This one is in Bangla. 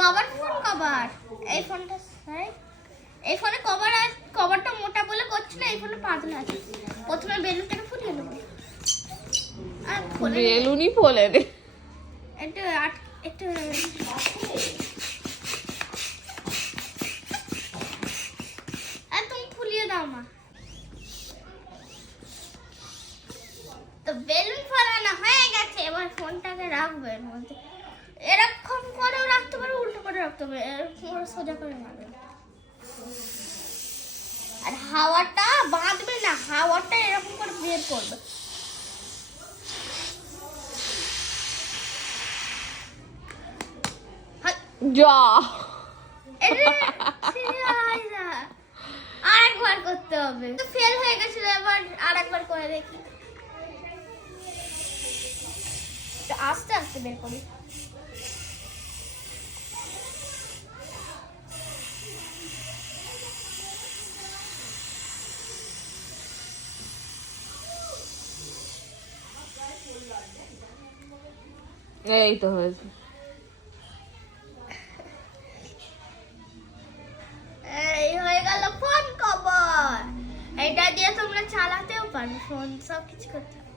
বাবার ফোন কভার, এই ফোনটা এই ফোনে কভার আর কভারটা মোটা বলে করছিল, এই ফোনে পাতলা আছে। প্রথমে বেলুনটাকে ফুটিয়ে দেবো, আর বেলুনই ফোলে দে একটু একটু আর তুমি ফুলিয়ে দাও মা। তো বেলুন ফলানো হয়ে গেছে, এবার ফোনটাকে রাখবে এর মধ্যে। এরকম করেও রাখতে পারো, উল্টো করে রাখতে হবে, এরকম সোজা করে রাখবে। আর হাওয়াটা বাঁধবে না, হাওয়াটা এরকম করে বের করবে। যা আরেকবার করতে হবে, তো ফেল হয়ে গেছিল, এবার আরেকবার করে দেখি। আস্তে আস্তে বের করি। এই তো হয়েছে। এই হয়ে গেল ফোন কভার। এটা দিয়ে তোমরা চালাতেও পারো, ফোন সব কিছু করতে পারো।